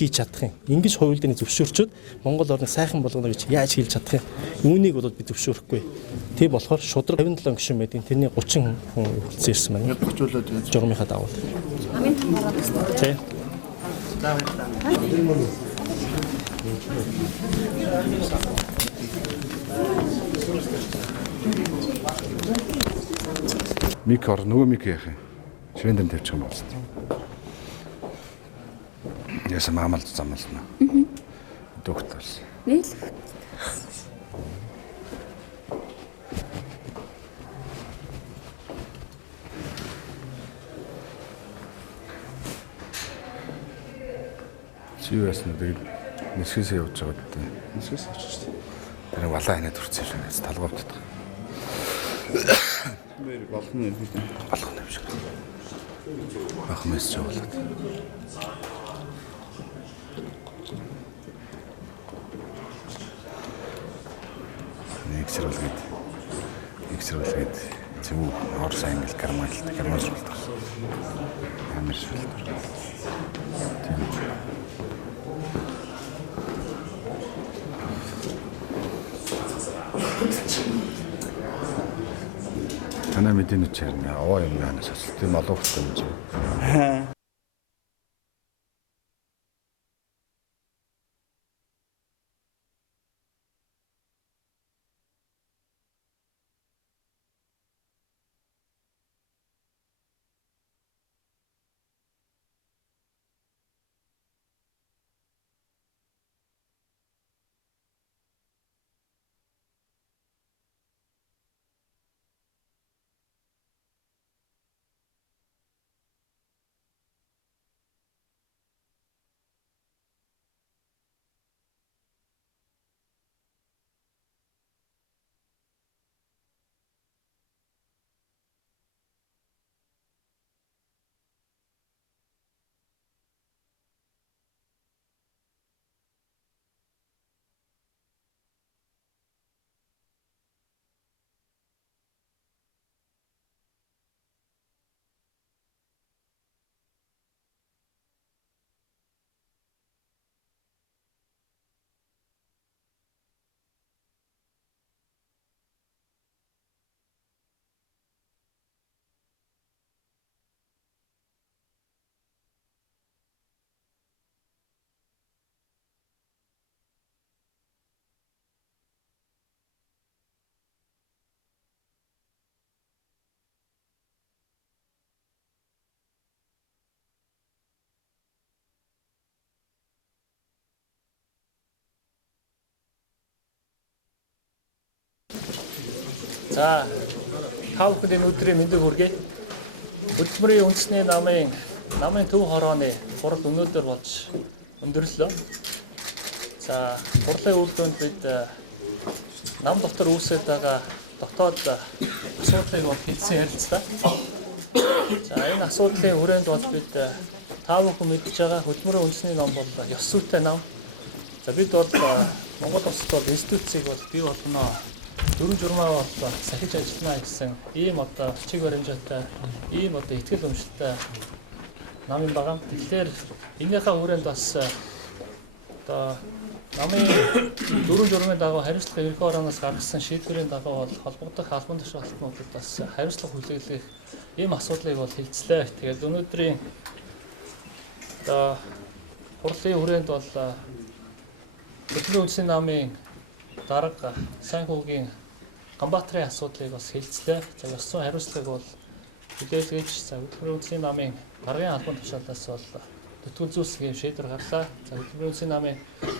хийж чадах юм. Ингэж хувилданы зөвшөөрчөд Монгол орныг сайхан болгоно гэж яаж хийж чадах юм. Үүнийг бол бид зөвшөөрөхгүй. Тэг болохоор шудраг 57 гишүүн байдیں۔ Тэрний 30 хүн үлдсэн ирсэн байна. Бочуулаад журмынхаа давуу. Амин хамаараад байна. Тэг. Мик ор нөгөө мик яах юм. Швендэн тавьчих юм байна. Яса маамалд замлна. Докторс. Нийл. Чивэс нэг нисгээс явж байгаа гэдэг. Нисгээс явж шүү дээ. Тэр валаа хийнэ төрсөн юм шиг талгавтдаг. Мэр болгоно юм шиг. Болгоно юм шиг. Ах мэс жуулаад. Нэгсрүүлгээд зөв орс англи германчлуулдаг. Америкчлуулдаг. Танай мэдэн үчээр нэ аваа юм яанаас тийм олон хөтөн юм чинь. За, та бүхэнд энэ өдрийн мэндийг хүргэе. Хөдөлмөрийн үндэсний намын төв хорооны хурал өнөөдөр болж өндөрлөө. За, хурлын үр дүнд бид нам дотор үүсэж байгаа дотоод асуудлыг бол хэлсэн ярилцлаа. За, энэ асуудлын хүрээнд бол бид та бүхэн мэдж байгаа хөдөлмөрийн үндэсний нам бол ёс зүйтэй нам. За, бид бол Монгол улсад бол институцийг бол бий болгоно. Дөрвөн журмаа бол сахиж ажиллана гэсэн ийм одоо чиг баримжаатай, ийм одоо ихтгэл өмчлөлтэй нам юм байгаа. Тэгэхээр энийхээ хүрээнд бас одоо намын дөрвөн журмын дагуу хариуцлага ерөнхий ороноос гаргасан шийдвэрийн дагуу бол холбогдох албан тушаалтнуудад бас хариуцлага хүлэглэх ийм асуудлыг бол хэлцлээ. Тэгээд өнөөдрийн одоо хурлын хүрээнд бол хөдөлмөрийн үндэсний намын дарга сайн хүүгийн Ганбаатрын асуудлыг бас хэлцлээ. За ёс зүйн хариуцлагыг бол хүлээлгэж хөдөлмөрийн үндэсний намын даргын албан тушаалаас бол төтгөлзүүлсэн шийдвэр гарлаа. За хөдөлмөрийн үндэсний намын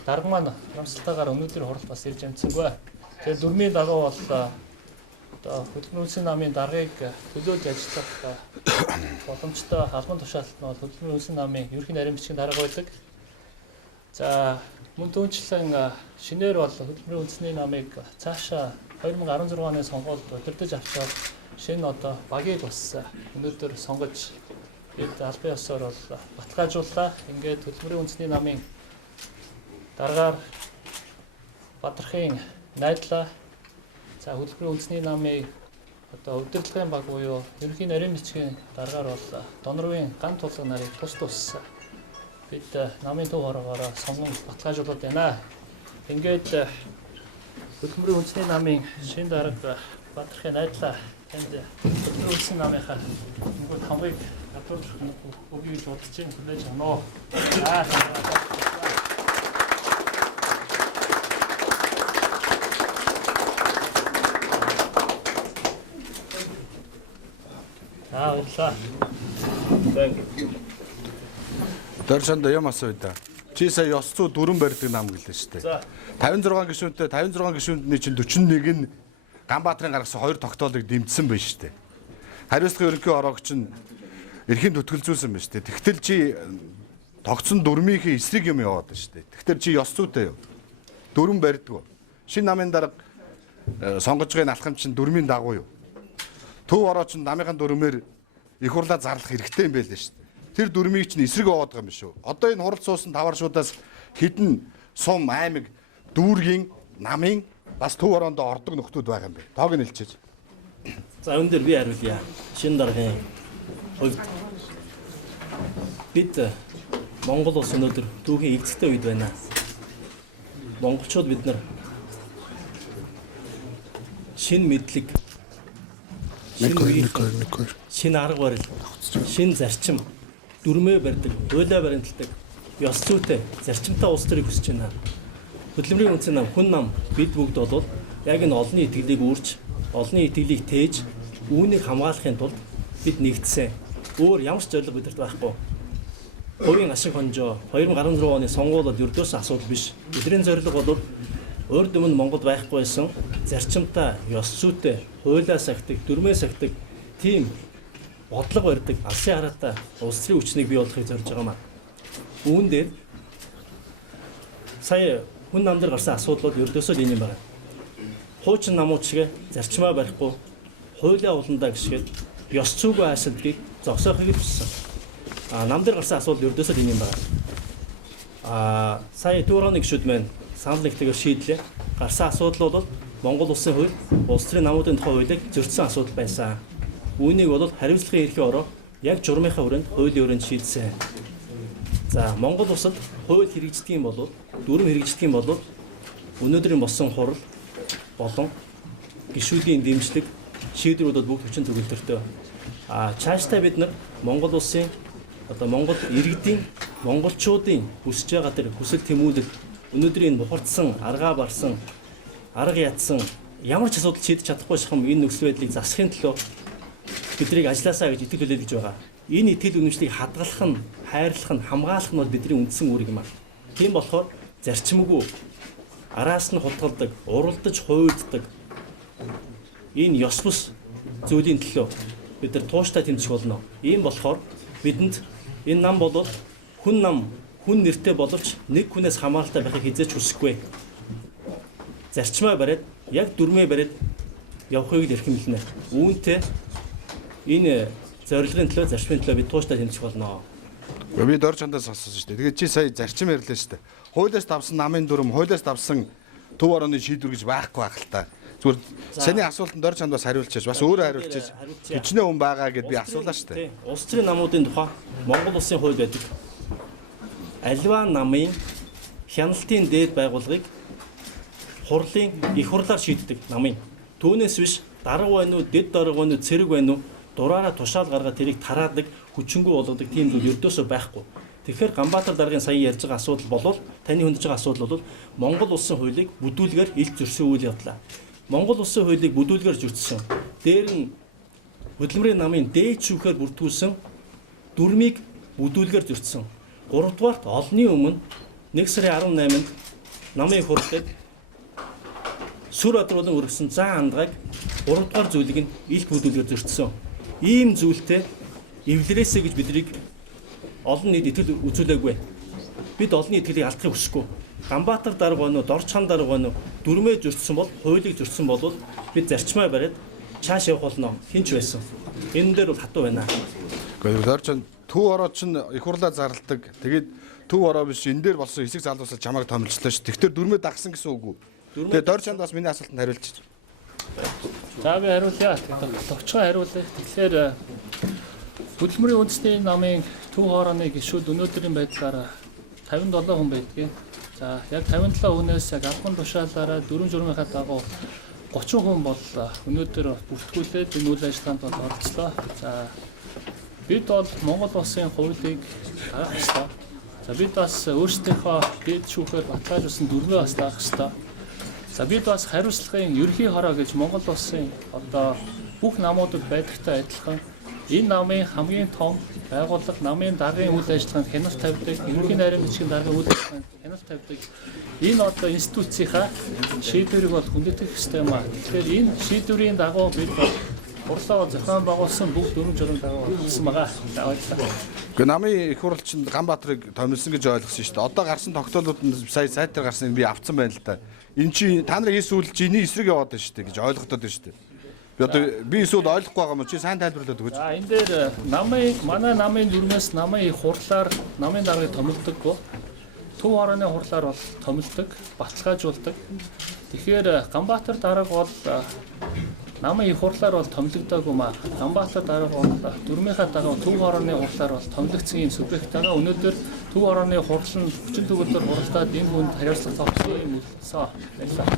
дарга маань харамсалтайгаар өнөөдөр хурал бас ирж амжсангүй. Тэгэхээр дөрмийн дагуу бол одоо хөдөлмөрийн үндэсний намын даргыг төлөөлж ажиллах боломжтой албан тушаалт нь бол хөдөлмөрийн үндэсний намын ерөнхий нарийн бичгийн дарга байдаг. За мөн түүнчлэн шинээр бол хөдөлмөрийн үндэсний намыг цаашаа 2016 оны сонгуульд удирдах авчаар шинэ одоо багийг бас өнөөдөр сонгож бид албан ёсоор бол баталгаажууллаа. Ингээд хөдөлмөрийн үндэсний намын даргаар Бадрахын найдлаа. За хөдөлмөрийн үндэсний намын одоо удирдлагын баг буюу ерөнхий нарийн бичгийн даргаар бол Донорвын ган тулга нарыг тус бид намын төв хороогоор сонгон баталгаажуулаад байна. Ингээд хөтөлбөрийн үндэсний намын шинэ дарга Баатархын найдлаа танд хөтөлбөрийн үндэсний намынхаа нөгөө тамгыг гадуурлах өгье гэж бодож байна. Хүлээж авна уу? Баярлалаа. Дөршөнд юм асуу да. Чи сая ёс зүй дөрөн барьдаг нам гэлээ шүү дээ. 56 гишүүнтэй 56 гишүүндний чинь 41 нь Ганбаатарын гаргасан 2 тогтоолыг дэмжсэн байна шүү дээ. Хариуцлагын ерөнхий ороогч нь эрхийн төтгөлзүүлсэн байна шүү дээ. Тэгтэл чи тогтсон дөрмийнхээ эсрэг юм яваад байна шүү дээ. Тэгтэр чи ёс зүйтэй юу? Дөрөн барьдаг. Шинэ намын дарга сонгож байгаа алхам чинь дөрмийн дагуу юу? Төв орооч нь намынхаа дөрмээр их хурлаа зарлах хэрэгтэй юм байлээ шүү дээ. Тэр дөрмийг чинь эсрэг овоод байгаа юм шүү. Одоо энэ хурал суусан таваршуудаас хідэн сум аймаг дүүргийн намын бас төв ороондоо ордог нөхдүүд байгаа юм бэ. Тоог нь хэлчихэж. За энэ дээр би хариулъя. Шинэ даргын хувьд бид Монгол улс өнөөдөр түүхийн эцэгтэй үед байна. Монголчууд бид нар шинэ мэдлэг, шинэ арга барил, шинэ зарчим, дүрмээ барьдаг, хуйлаа баримталдаг, ёс зүйтэй, зарчимтай улс төрийг хүсэж байна. Хөтөлбөрийн үндэсний нам, хүн нам бид бүгд бол яг энэ олонний итгэлийг үүрч, олонний итгэлийг тээж, үүнийг хамгаалахын тулд бид нэгдсэн. Өөр ямар ч зорилго бидэрт байхгүй. Хувийн ашиг хонжоо 2014 оны сонгуулиуд ердөөс асуудал биш. Бидний зорилго бол урд өмнө Монголд байхгүй байсан зарчимтай, ёс зүйтэй, хуйлаа сахидаг, дүрмээ сахидаг тийм бодлого барьдаг, алсын хараатай улс төрийн хүчнийг бий болгохыг зорж байгаа маа. Үүн дээр сая хүн намдар гарсан асуудал бол ердөөсөө л энэ юм байна. Хуучин намууд шиг зарчмаа барихгүй, хуйлаа уландаа гიშгээд ёс зүйгүй хайшилдгийг зогсоохыг хүссэн. Намдар гарсан асуудал ердөөсөө л энэ юм байна. Сая дүүраны гишүүд маань санал нэгтэйгээр шийдлээ. Гарсан асуудал бол Монгол улсын хууль, улс төрийн намуудын тухай хуулийг зөрчсөн асуудал байсан. Үүнийг бол хариуцлагын эрхийн ороо яг журмынхаа хүрээнд хуулийн өрөөнд шийдсэн. За Монгол улсад хууль хэрэгждэг юм бол дүрм хэрэгждэг юм бол өнөөдрийн болсон хурал болон гишүүдийн дэмжлэг шийдвэрүүд бүгд хүчин төгөлдөртөө. Цаашдаа бид нар Монгол улсын одоо Монгол иргэдийн монголчуудын хүсэж байгаа тэр хүсэл тэмүүлэл өнөөдрийн бухардсан, аргаа барсан, арга ядсан ямар ч асуудал шийдэж чадахгүй шахам энэ нөхцөл байдлыг засахын төлөө биднийг ажилласаа гэж итгэл хүлээлгэж байгаа. Энэ итгэл үнэмшлийг хадгалах нь, хайрлах нь, хамгаалах нь бол бидний үндсэн үүрэг юм аа. Тийм болохоор зарчимгүй араас нь хутгалдаг, уралдаж хуйлддаг энэ ёс бус зүйлийн төлөө бид нар тууштай тэмцэх болно. Ийм болохоор бидэнд энэ нам бол хүн нам, хүн нэртэй боловч нэг хүнээс хамааралтай байхыг хизээч хүсэхгүй. Зарчмаа бариад, яг дүрмээ бариад явахыг л эрхэмлэнэ. Үүнтэй энэ зорилгын төлөө, зарчмын төлөө бид тууштай тэмцэх болно. Би дор чандаас асуусан шүү дээ. Тэгээд чи сая зарчим ярьлаа шүү дээ. Хуулиас давсан намын дүрм, хуулиас давсан төв орооны шийдвэр гэж байхгүй байх л та. Зүгээр саний асуултанд дор чанд бас хариулчихаж, бас өөрөө хариулчихаж хичнээн хүн байгаа гэд би асуулаа шүү дээ. Улс төрийн намуудын тухай Монгол улсын хууль байдаг. Аливаа намын хяналтын дээд байгууллагыг хурлын их хурлаар шийддэг намын. Түүнээс биш дарга байна уу, дэд дарга байна уу, цэрэг байна уу, дураараа тушаал гаргаад тэрийг тараадаг, хүчингү болгодог тийм зүйл ердөөсөө байхгүй. Тэгэхээр Ганбаатар даргын сая ярьж байгаа асуудал болвол таны хөндөж байгаа асуудал бол Монгол улсын хуулийг бүдүүлгээр илт зөрсөн үйл явдлаа. Монгол улсын хуулийг бүдүүлгээр зөрчсөн. Дээр нь хөдөлмөрийн намын дээд шүүхээр бүртгүүлсэн дүрмийг бүдүүлгээр зөрчсөн. 3 дугаарт олонний өмнө 1 сарын 18-нд намын хурлыг сүр одруулан өргөсөн зан хандгааг 3 дугаар зүйлийг нь илт бүдүүлгээр зөрчсөн. Ийм зүйлтэй эвлэрээсэй гэж биднийг олон нийт итгэл үзүүлээгүй. Бид олон нийт итгэлийг алдахыг хүсэхгүй. Ганбаатар дарга байна уу, Дорчхан дарга байна уу, дүрмээ зөрчсөн бол, хуулийг зөрчсөн бол бид зарчмаа бариад чааш явах болно. Хинч байсан. Энэ дээр бол хатуу байна. Гэхдээ дорчон төв ороо чинь их хурлаа зарладаг. Тэгээд төв ороо биш энэ дээр болсон хэсэг залуусаа чамайг томилжлоо шүү. Тэгтэр дүрмээ дагсан гэсэн үг үү? Тэгээд дорчонд бас миний асуултанд хариулчих. За би хариулъя. Тогтцоо хариулъя. Тэгэхээр хөдөлмөрийн үндэсний намын төв хоорооны гишүүд өнөөдрийн байдлаараа 57 хүн байдгийг. За яг 57 хүнээс яг албан тушаалаараа 4 журмынхаа дагуу 30 хүн бол өнөөдөр бүртгүүлээд энэ үйл ажиллагаанд бол оролцлоо. За бид бол Монгол улсын хуулийг дагах ёстой. За бид бас өөрсдийнхөө дээд шүүхээр баталгаажуулсан дүрмээ бас дагах ёстой. За бид бас хариуцлагын ерөнхий хороо гэж Монгол улсын одоо бүх намуудад байдагтай адилхан энэ намын хамгийн том байгууллага намын даргын үйл ажиллагаанд хяналт тавьдаг, ерөнхий нарийн бичгийн даргын үйл ажиллагаанд хяналт тавьдаг. Энэ одоо институцийнхаа шийдвэрийг бол хүндэтгэх ёстой юм аа. Тэгэхээр энэ шийдвэрийн дагуу бид хурлаа зохион байгуулсан бүх 4 журам дагуу болсон байгаа. За баярлалаа. Гэхдээ намын их хурлчинд Ганбаатарыг томилсон гэж ойлгосон шүү дээ. Одоо гарсан тогтоолууд нь сая сайтар гарсныг би авцсан байна л да. Энэ чи та нарын хийсүүлж чиний эсрэг яваад байна шүү дээ гэж ойлгогдоод байна шүү дээ. Би одоо би эсвэл ойлгохгүй байгаа юм чи сайн тайлбарлаад өгөөч. За энэ дээр манай намын дүрмээс намын их хурлаар намын даргыг томилдоггүй. Төв хорооны хурлаар бол томилдог, баталгаажуулдаг. Тэгэхээр Ганбаатар дарга бол намын их хурлаар бол томилогдоогүй маа. Ганбаатар дарга бол дүрмийнхаа дагуу төв хорооны хурлаар бол томилогдсон юм субъект байгаа. Өнөөдөр төв хорооны хурал нь 44 өдөр хуралдаад энэ хүнд хариуцлага тогтсон юм үлдсэн. Баярлалаа.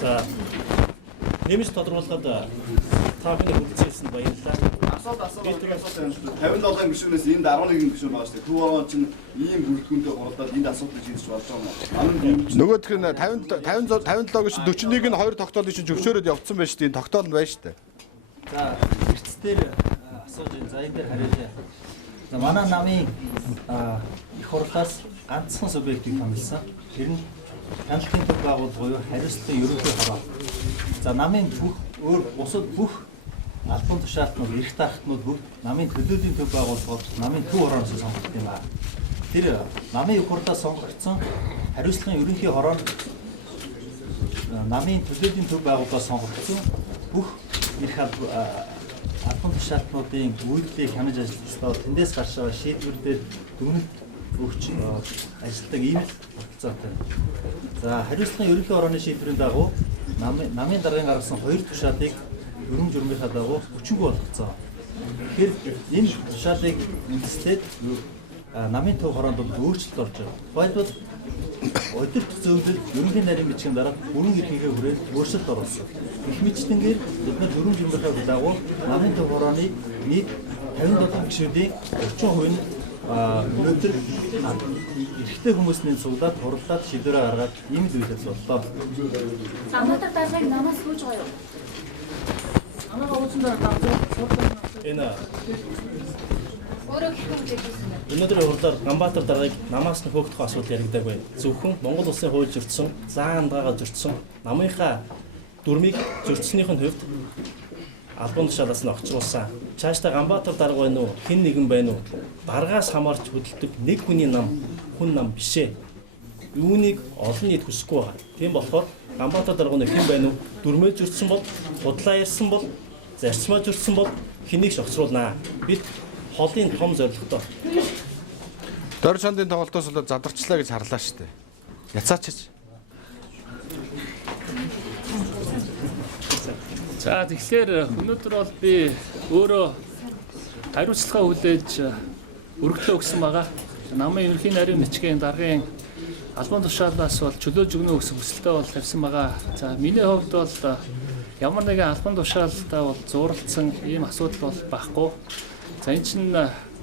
За нэмж тодруулахад та бүхний хүрэлцээсэнд баярлалаа. Асуулт байна шүү дээ. 57 гишүүнээс энд 11 гишүүн байгаа шүү дээ. Төв орон чинь ийм бүрэлдэхүүнтэй хуралдаад энд асуудлыг шийдэж болж байгаа юм. Нөгөөх нь 57 гэж 41-ийг нь 2 тогтоолыг чинь зөвшөөрөөд явцсан байж шүү дээ. Энэ тогтоол нь байна шүү дээ. За эртцээр асууж энэ за энэ дээр хариулъя. За манай намын их хурлаас ганцхан субъектыг томилсон. Тэр нь хяналтын төв байгууллага буюу хариуцлагын ерөнхий хороо. За намын бүх бусад бүх албан тушаалтнууд, эрх таахтнууд бүгд намын төлөөлийн төв байгууллагууд намын төв хорооноос сонгогдсон юм аа. Тэр намын их хурлаас сонгогдсон хариуцлагын ерөнхий хороо намын төлөөлийн төв байгууллагаас сонгогдсон бүх эрх албан тушаалтнуудын үйлдэлийг хянаж ажиллаж тэндээс гарч байгаа шийдвэрээр дүгнэлт өгч ажилладаг ийм болцоотой. За хариуцлагын ерөнхий хорооны шийдвэрийн дагуу намын даргын гаргасан 2 тушаалыг 4 журмынхаа дагуу хүчингүй болгоцсон. Тэгэхээр энэ тушаалыг үндэслээд намын төв хороонд өөрчлөлт орж байгаа. Тухайлбал удирдах зөөнлөлд ерөнхий нарийн бичгийн дарга бүрэн эрхийнхээ хүрээнд өөрчлөлт оруулсан. Их мэтлэнгээр бид 4 журмынхаа дагуу намын төв хорооны нийт 57 гишүүдийн 30% нь өнөөдөр эрэгтэй хүмүүсийн цуглаад хурлаад шийдвэрээ гаргаад ийм л үйлдэл боллоо. Ганбаатар даргыг намаас сууж байгаа юу? Намайг уучин дараа таацсан. Энэ Өөрөө хэрхэн үзэгдсэн бэ? өнөөдрийн хурлаар Ганбаатар даргаыг намаас нь хөөгдөх асуудал яригдаагүй. Зөвхөн Монгол улсын хууль зөрчсөн, заан дагаа зөрчсөн, намынхаа дүрмийг зөрчснийх нь хувьд албан тушаалаас нь огцруулсан. Цаашдаа Ганбаатар дарга байна уу? Хэн нэгэн байна уу? Даргаас хамаарч хөдөлдөг нэг хүний нам, хүн нам бишээ. Үүнийг олон нийт хүсэхгүй байгаа. Тийм болохоор Ганбаатар дарга нь хэн байна уу? Дүрмээ зөрчсөн бол, худлаа ярьсан бол, зарчмаа зөрчсөн бол хэнийг ч огцруулнаа. Бид холын том зорилготой. Дор шандын тоглолтоос болоод задарчлаа гэж харлаа шүү дээ. Яцаач. За тэгэхээр өнөөдөр бол би өөрөө хариуцлага хүлээж өргөдлөө өгсөн байгаа. Намын ерөнхий нарийн бичгийн даргын албан тушаалаас бол чөлөөж өгнө гэсэн хүсэлтэй бол тавьсан байгаа. За миний хувьд бол ямар нэгэн албан тушаалтай бол зууралдсан ийм асуудал бол байхгүй. За энэ чинь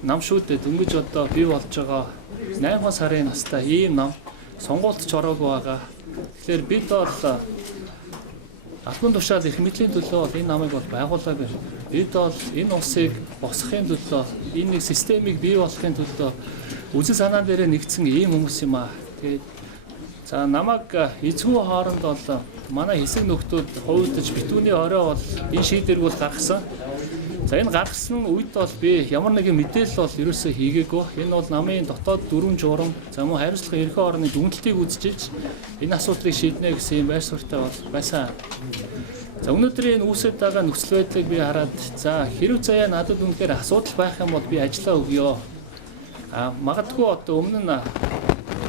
нам шүү дээ. Дөнгөж одоо бий болж байгаа 8 сарын настай ийм нам сонгуульд ч ороогүй байгаа. Тэгэхээр бид бол албан тушаал эрх мэдлийн төлөө бол энэ намыг бол байгуулаагүй. Бид бол энэ улсыг босгохын төлөө, энэ нэг системийг бий болгохын төлөө үзэл санаан дээр нэгдсэн ийм хүмүүс юм аа. Тэгээд за намайг эзгүй хооронд бол манай хэсэг нөхдүүд хувьдаж битүүний орой бол энэ шийдвэрг бол гаргасан. За энэ гаргасан үед бол би ямар нэгэн мэдээлэл бол ерөөсөө хийгээгүй. Энэ бол намын дотоод 4 журам, за мөн хариуцлага ерхий орны дүгнэлтийг үзчихэж энэ асуудлыг шийднэ гэсэн юм байр суурьтай бол байсан. За өнөөдрийн энэ үүсэж байгаа нөхцөл байдлыг би хараад за хэрв заяа надад үнэхээр асуудал байх юм бол би ажиллаа өгье. Магадгүй одоо өмнө нь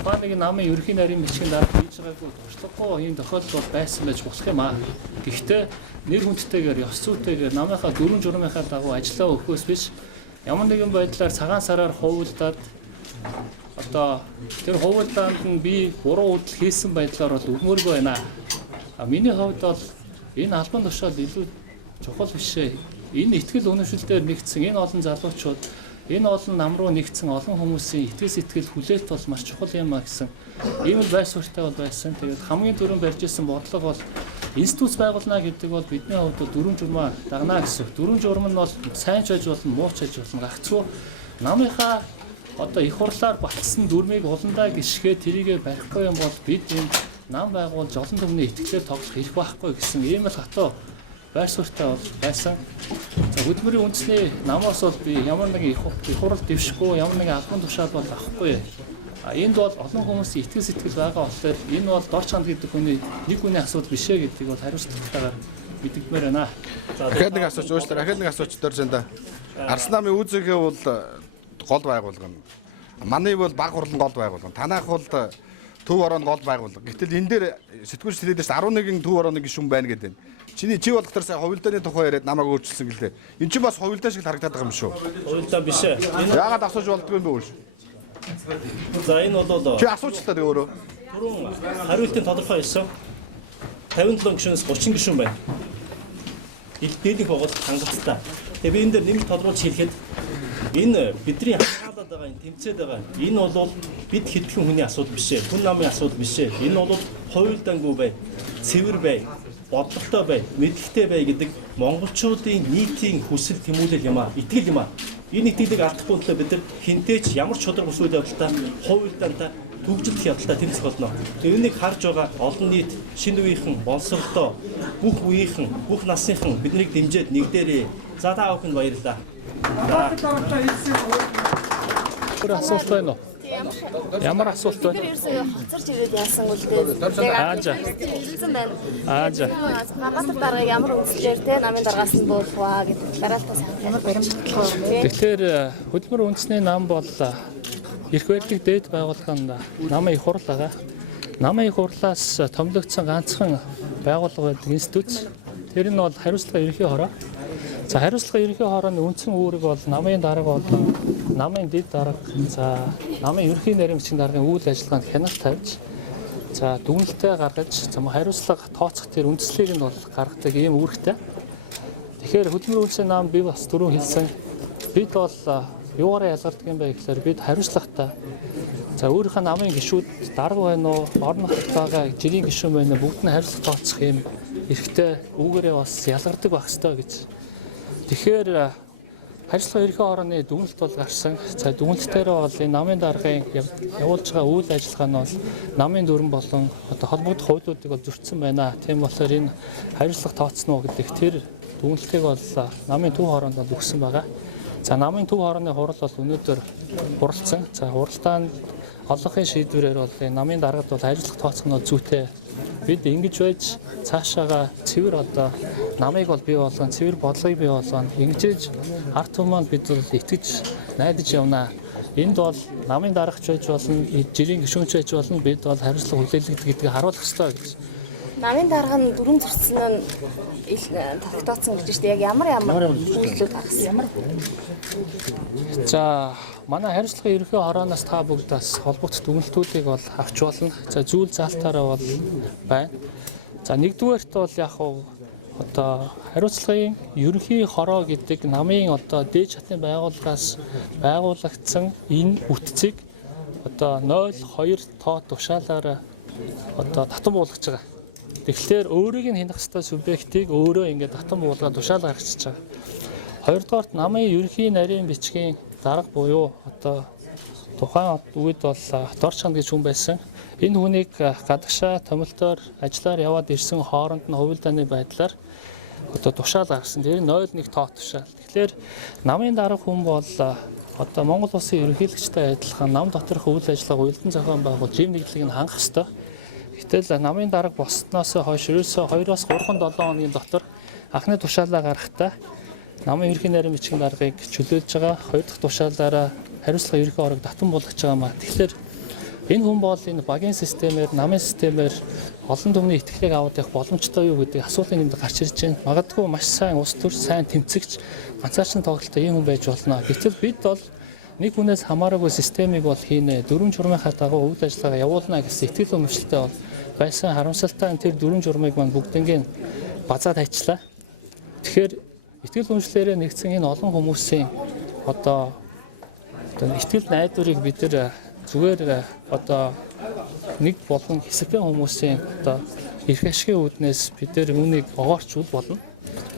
тухайн намын ерхий нарийн бичгийн дарга хийж байгаагүй туршлагагүй ийм тохиолдол бол байсан байж болох юм аа. Гэхдээ нэр хүндтэйгээр, ёс зүйтэйгээр намынхаа 4 журмынхаа дагуу ажиллаа өгөхөөс биш ямар нэгэн байдлаар цагаан сараар хуулдаад одоо тэр хуулианд нь би буруу үйлдэл хийсэн байдлаар бол өгмөргүй байна. Миний хувьд бол энэ албан тушаал илүү чухал биш ээ. Энэ ихтгэл үнэмшилтээр нэгдсэн энэ олон залуучууд, энэ олон нам руу нэгдсэн олон хүмүүсийн итгэл сэтгэл хүлээлт бол маш чухал юм а гэсэн ийм л байр суурьтай бол байсан. Тэгээд хамгийн түрүүн барьж ирсэн бодлого бол институт байгуулна гэдэг бол бидний хувьд дөрвөн журмаа дагна гэсэн. Дөрвөн журам нь бол сайн ч аж болно, муу ч аж болно. Гагцгүй намынхаа одоо их хурлаар батсан дүрмийг уландаа гიშгээ тэрийгэ барихгүй юм бол бид энэ нам байгуулж олон түмний итгэлээр тоглох хэрэг байхгүй гэсэн ийм л хатуу байр суурьтай бол байсан. За хөдөлмөрийн үндэсний намаас бол би ямар нэгэн их хурал дэвшихгүй, ямар нэгэн албан тушаал бол авахгүй. Энд бол олон хүмүүсийн итгэл сэтгэл байгаа болохоор энэ бол дорч ханд гэдэг хүний нэг хүний асуудал биш ээ гэдгийг бол хариуцлагатайгаар мэдэгдмээр байна. Дахиад нэг асууч уучлаарай. Дахиад нэг асууч дөржиндаа. Арс намын үүсгэгээ бол гол байгуулгана. Манай бол баг хурлын гол байгуулгана. Танайх бол төв орооны гол байгууллага. Гэтэл энэ дээр сэтгүүлч хэлээдээс 11 төв орооны гишүүн байна гэдэг. Чи бол доктор сая хувилдааны тухай яриад намайг өөрчилсөн гэлээ. Энэ чинь бас хувилдаан шиг харагдаад байгаа юм шүү. Хувилдаа биш ээ. Яагаад асууж болдгүй юм бэ өөр? За энэ бол Чи асуучлаа өөрөө. түрүүн хариултын тодорхой хэлсэн. 57 гишүүнээс 30 гишүүн байна. Их дээдийн боголт хангалттай. Тэгээ би энэ дээр нэмэлт тодруулж хэлэхэд энэ бидний хамгаалаад байгаа энэ тэмцээд байгаа энэ бол бид хэдхэн хүний асуудал биш ээ. Хүн намын асуудал биш ээ. Энэ бол хувилдаангүй бай, цэвэр бай, бодлоготой бай, мэдлэгтэй бай гэдэг монголчуудын нийтийн хүсэл тэмүүлэл юм аа, итгэл юм аа. Энэ итгэлийг алдахгүй төлөө бид нар хинтээч ямар ч шудраг үйл явдалтай, хувилдаантай, төгжлөх явдалтай тэмцэх болно. Тэгээ энийг харж байгаа олон нийт, шинэ үеийнхэн, боловсролтой, бүх үеийнхэн, бүх насныхан биднийг дэмжиж нэгдээрээ. За та бүхэнд баярлалаа. Тэр асуулт байна уу? Ямар асуулт байна? Тэр ерөөсөө хоцорч ирээд яасан үлдээ. Аажа. Хэлсэн байна. Аажа. Маргааш дарга ямар үндэслэлээр те намын даргаас нь буулах ва гэдэг дараалтаа сайн баримтлах. Тэгэхээр хөдөлмөр үндэсний нам бол эрх барилыг дээд байгууллаганд намын их хурл байгаа. Намын их хурлаас томилогдсон ганцхан байгууллага байдаг институт. Тэр нь бол хариуцлага ерөнхий хороо. За хариуцлага ерөнхий хорооны үндсэн үүрэг бол намын дарга болон намын дэд дарга, за намын ерөнхий нарийн бичгийн даргын үйл ажиллагаанд хяналт тавьж, за дүгнэлтээ гаргаж, хариуцлага тооцох тэр үндслийг нь бол гаргадаг ийм үүрэгтэй. Тэгэхээр хөдөлмөр үндэсний нам би бас түрүүн хэлсэн. Бид бол юугаараа ялгардаг юм бэ гэхээр бид хариуцлагатай. За өөрийнхөө намын гишүүд дарга байна уу, орон нутагт байгаа жирийн гишүүн байна уу, бүгд нь хариуцлага тооцох юм эрхтэй үүгээрээ бас ялгардаг байх ёстой гэж. Тэгэхээр хариуцлага ерөнхий хорооны дүгнэлт бол гарсан. За дүгнэлтээрээ бол энэ намын даргын явуулж байгаа үйл ажиллагаа нь бол намын дүрм болон одоо холбогдох хуулиудыг бол зөрчсөн байна. Тийм болохоор энэ хариуцлага тооцно гэдэг тэр дүгнэлтийг бол намын төв хороонд өгсөн байгаа. За намын төв хорооны хурал бол өнөөдөр хуралцсан. За хуралдаанд олонхын шийдвэрээр бол энэ намын даргад бол хариуцлага тооцох нь зүйтэй. Бид ингэж байж цаашаага цэвэр одоо намыг бол бий болгон, цэвэр бодлогыг бий болгон ингэж ард түмэнд бид бол итгэж найдаж явна. Энд бол намын даргач байж болно, жирийн гишүүнч байж болно. Бид бол хариуцлага хүлээлгдэг гэдгийг харуулах ёстой гэж. Намын дарга нь дүрм зөрчсөн нь тогтооцсон гэж байна. Яг ямар үйлдэл гаргасан. За манай хариуцлагын ерөнхий хорооноос та бүгдээс холбогдох дүгнэлтүүдийг бол авч болно. За зүйл залтаараа бол байна. За нэгдүгээрт бол яг одоо хариуцлагын ерөнхий хороо гэдэг намын одоо дээд шатны байгууллагаас байгуулагдсан энэ үтцийг одоо 0.2 тоо тушаалаар одоо татан буулгаж байгаа. Тэгэхээр өөрийг нь хянах ёстой субъектыг өөрөө ингээд татан буулгаад тушаал гаргачихж байгаа. Хоёрдугаарт намын ерөнхий нарийн бичгийн дарга буюу одоо тухайн үед бол дорч ханд гэж хүн байсан. Энэ хүнийг гадагшаа томилтоор ажиллаар яваад ирсэн хооронд нь хувилдааны байдлаар одоо тушаал гаргасан. Тэр нь 0.1 тоо тушаал. Тэгэхээр намын дарга хүн бол одоо Монгол улсын ерөнхийлөгчтэй адилхан нам доторх үйл ажиллагаа уялдан зохион байгуулж ийм нэгдлийг нь хангах ёстой. Гэтэл намын дарга босдноос хойш ерөөсөө 2-3 хоногийн дотор анхны тушаалаа гаргахдаа намын ерөнхий нарийн бичгийн даргыг чөлөөлж байгаа. Хоёр дахь тушаалаараа хариуцлага ерөнхий хорог татан буулгаж байгаа маа. Тэгэхээр энэ хүн бол энэ багийн системээр, намын системээр олон түмний итгэлийг аваад явах боломжтой юу гэдэг асуулын нэмд гарч ирж байна. Магадгүй маш сайн улс төр, сайн тэмцэгч, ганцаарчлан тоглолттой ийм хүн байж болно. Гэтэл бид бол нэг хүнээс хамаараагүй системийг бол хийнэ. Дүрм журмынхаа дагуу үйл ажиллагаа явуулна гэсэн итгэл үнэмшилтэй бол байсан. Харамсалтай нь тэр дүрм журмыг маань бүгднийг базаад хайчлаа. Тэгэхээр итгэл үнэмшлээрээ нэгдсэн энэ олон хүмүүсийн одоо итгэл найдварыг бид нар зүгээр одоо нэг болон хэсэгхэн хүмүүсийн одоо эрх ашигын үүднээс бид нар үүнийг огоорчвол болно.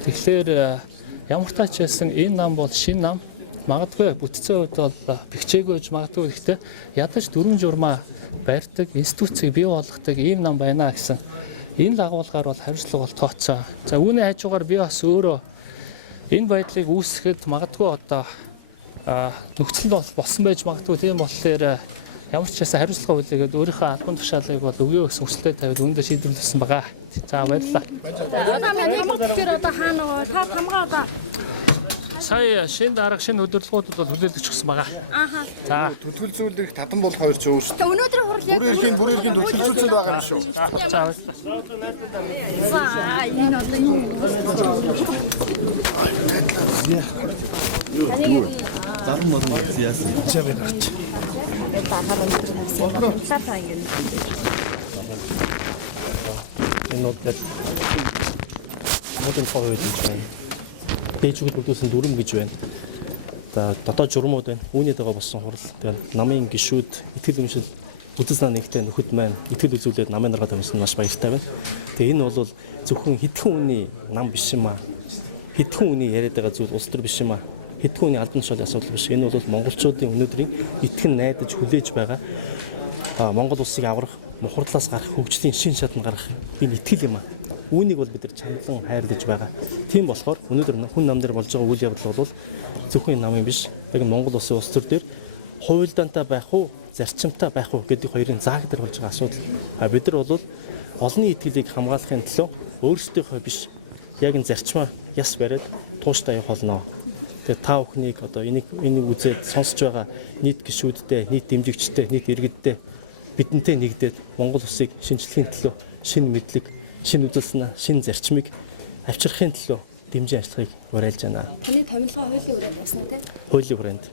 Тэгэхээр ямар ч тач байсан энэ нам бол шинэ нам. Магадгүй бүтцийн үед бол бэхжээгүй гэж магадгүй гэхдээ ядаж дүрм журмаа барьдаг институцийг бий болгодог ийм нам байна гэсэн энэ дагуулгаар бол хариуцлага бол тооцоо. За үүний хажуугаар би бас өөрөө энэ байдлыг үүсгэхэд магадгүй одоо нөхцөл болсон байж магадгүй тийм болохоор ямар ч байсан хариуцлага үлээгээд өөрийнхөө албан тушаалыг бол өгөө гэсэн хүсэлтэй тавиад үүндээ шийдвэрлсэн байгаа. За баярлалаа. Одоо манай ямар тэгэхээр одоо хаана та хамгаа одоо Сая шинэ дарга шинэ удирдлагуудад бол хүлээлгэж өгсөн байгаа. ааха. За Төтгөл зүйлийг татан болох хоёр ч өөр шүү. Өнөөдөр хурал яг Бүр эргийн төтгөлцүүлсэн байгаа юм шүү. за за энэ одоо юу Зарим мөрөн яасан. Чавын гарч. Энэ удаад модон фоо гэж байна. Дээжүүд бүрдүүлсэн дүрм гэж байна. За дотоод журмууд байна. Үүний дэгаа болсон хурал. Тэгээд намын гишүүд итгэл үнэмшил үзэл санаа нэгтэй нөхөд маань итгэл үзүүлээд намын дарга тавьсан маш баяртай байна. Тэгээд энэ бол зөвхөн хитгэн үний нам биш юм аа. Хитгэн үний яриад байгаа зүйл улс төр биш юм аа. Хитгэн үний албан тушаалын асуудал биш. Энэ бол монголчуудын өнөөдрийн итгэн найдаж хүлээж байгаа Монгол улсыг аврах, мухардлаас гарах, хөгжлийн шин шатнд гарах энэ итгэл юм аа. Үүнийг бол бид нар чандлан хайрлаж байгаа. Тийм болохоор өнөөдөр хүн нам дээр болж байгаа үйл явдал бол зөвхөн намын биш. Яг Монгол улсын улс төр дээр хуйлдаантай байх уу, зарчимтай байх уу гэдэг хоёрын зааг дээр болж байгаа асуудал. Бид нар бол олонний итгэлийг хамгаалахын төлөө өөрсдийнхөө биш, яг энэ зарчмаа яс бариад тууштай явах болно. Тэгээ та бүхнийг одоо энийг үзээд сонсож байгаа нийт гишүүдтэй, нийт дэмжигчтэй, нийт иргэдтэй бидэнтэй нэгдээд Монгол улсыг шинжлэхийн төлөө шинэ мэдлэг, шинэ үзэл санаа, шинэ зарчмыг авчрахын төлөө дэмжин ажиллахыг уриалж байна. таны томилгоо хуулийн хүрээнд байсан уу те? Хуулийн хүрээнд.